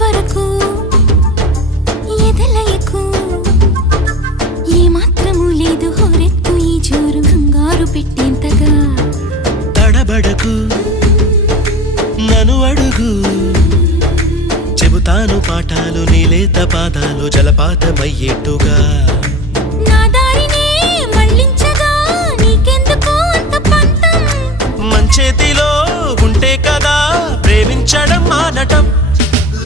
వరకు ఎదలయకు ఏ మాత్రము లేదు హోరెత్తు ఈ జోరు కంగారు పెట్టేంతగా తడబడకు నన్ను అడుగు చెబుతాను పాఠాలు నీలేత పాదాలు జలపాతమయ్యేట్టుగా నా దారినే మళ్ళించగా నీకెందుకు అంత పంతం మంచేతిలో ఉంటే కదా ప్రేమించడం మానటం